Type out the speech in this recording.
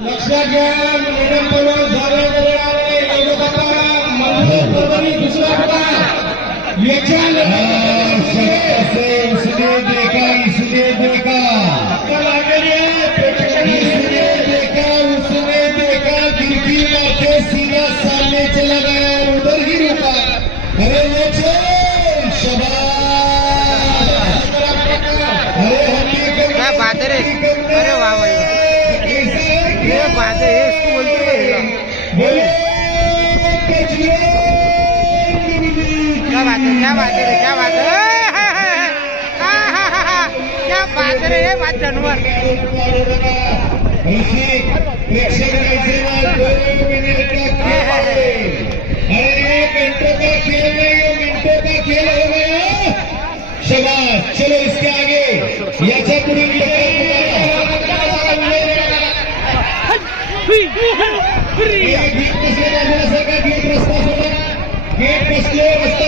लक्षात घ्या मॅडम पलवान झाले दुसरा इसने देखा उसने देखा खिड़की माथे सीना सामने चला गया उधर ही रुका। अरे ये क्या बात है रे, अरे वाह भाई, ये बात है, इसको बोलते हैं क्या बात है, क्या बात है रे, क्या बात है, क्या बात है रे, ये बात जानवर शाबाश। चलो इसके आगे याच्या पुढे गेट बसले रस्ता